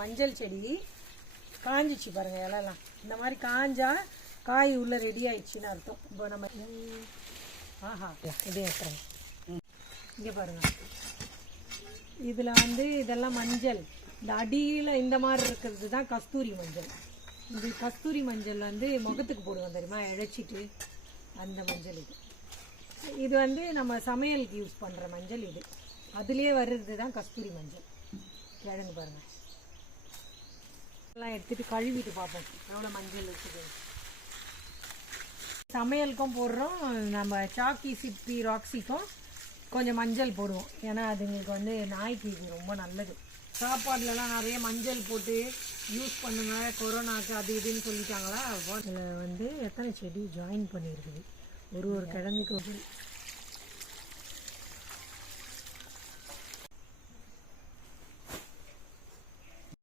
மஞ்சள் செடி காஞ்சிச்சு பாருங்கள் இலெல்லாம். இந்த மாதிரி காஞ்சா காய் உள்ள ரெடி ஆயிடுச்சுன்னு அர்த்தம். இப்போ நம்ம ஆஹா இதே ஏற்றுறோம். இங்கே பாருங்கள், இதில் வந்து இதெல்லாம் மஞ்சள், இந்த அடியில் இந்த மாதிரி இருக்கிறது தான் கஸ்தூரி மஞ்சள். இது கஸ்தூரி மஞ்சள் வந்து முகத்துக்கு போடுவோம் தெரியுமா, இழைச்சிட்டு, அந்த மஞ்சள் இது. இது வந்து நம்ம சமையலுக்கு யூஸ் பண்ணுற மஞ்சள் இது. அதுலேயே வர்றது தான் கஸ்தூரி மஞ்சள். கிழங்கு பாருங்கள், எல்லாம் எடுத்துகிட்டு கழுவிட்டு பார்ப்போம் எவ்வளோ மஞ்சள் இருக்குது. சமையலுக்கும் போடுறோம், நம்ம சாக்கி சிப்பி ராக்ஸிக்கும் கொஞ்சம் மஞ்சள் போடுவோம். ஏன்னா அதுங்களுக்கு வந்து நாய்க்கு இது ரொம்ப நல்லது. சாப்பாடுலலாம் நிறைய மஞ்சள் போட்டு யூஸ் பண்ணுங்க, கொரோனாக்கு அது இதுன்னு சொல்லிட்டாங்களா. இதில் வந்து எத்தனை செடி ஜாயின் பண்ணியிருக்குது, ஒரு கிழங்குக்கு